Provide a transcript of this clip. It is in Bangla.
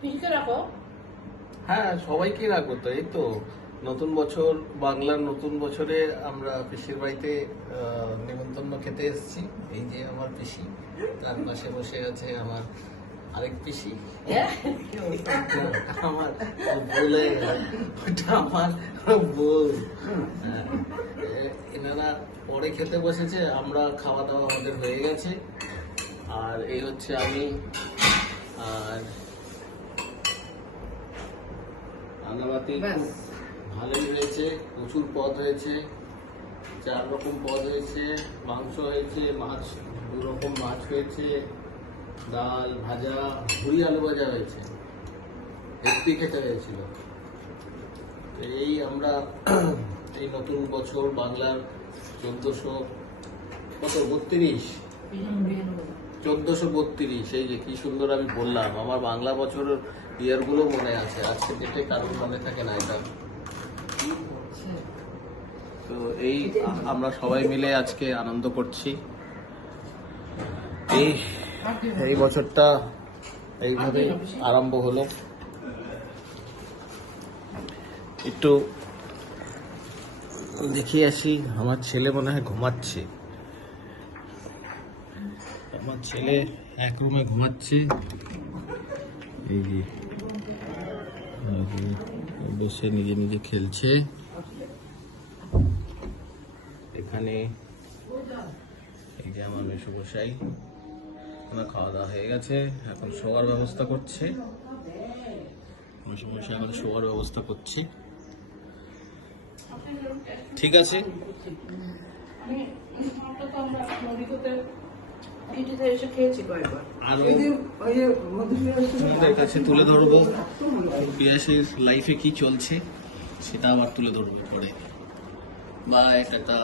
পিসিকে রাখো। হ্যাঁ, সবাইকে রাখবো তো। এই তো নতুন বছর, বাংলার নতুন বছরে আমরা পিসির বাড়িতে নিমন্ত্রণ খেতে এসেছি। এই যে আমার পিসি, তার পাশে বসে আছে আমার আরেক পিসি। আমার বলে ওটা আমার বউ। এনারা পরে খেতে বসেছে, আমরা খাওয়া দাওয়া আমাদের হয়ে গেছে। আর এই হচ্ছে আমি। আর রান্নাবাতি খুব ভালোই হয়েছে, প্রচুর পদ হয়েছে, 4 রকম পদ হয়েছে, মাংস হয়েছে, মাছ 2 রকম মাছ হয়েছে, ডাল, ভাজা, ভুড়ি আলু ভাজা হয়েছে, হেপি খেতে হয়েছিল। এই আমরা এই নতুন বছর বাংলার 1432, এই যে কি সুন্দর আমি বললাম, আমার বাংলা বছরের ইয়ারগুলো মনে আছে, আজকে ডেটে কারোর মনে থাকে না এটা। তো এই আমরা সবাই মিলে আজকে আনন্দ করছি। এই বছরটা এইভাবে আরম্ভ হলো। একটু দেখিয়ে আসি, আমার ছেলে মনে হয় ঘুমাচ্ছে। আমার ছেলে এক রুমে ঘুমাচ্ছে, এই যে বসে নিজে নিজে খেলছে। এখানে এই যে আমার মেসোমশাই, আমার খাওয়া দাওয়া হয়ে গেছে, এখন শোয়ার ব্যবস্থা করছে। মেসোমশাই এখন শোয়ার ব্যবস্থা করছে। ঠিক আছে, তোমাদের কাছে তুলে ধরবো পিয়াসের লাইফে কি চলছে, সেটা আবার তুলে ধরবো পরে। Bye, tata.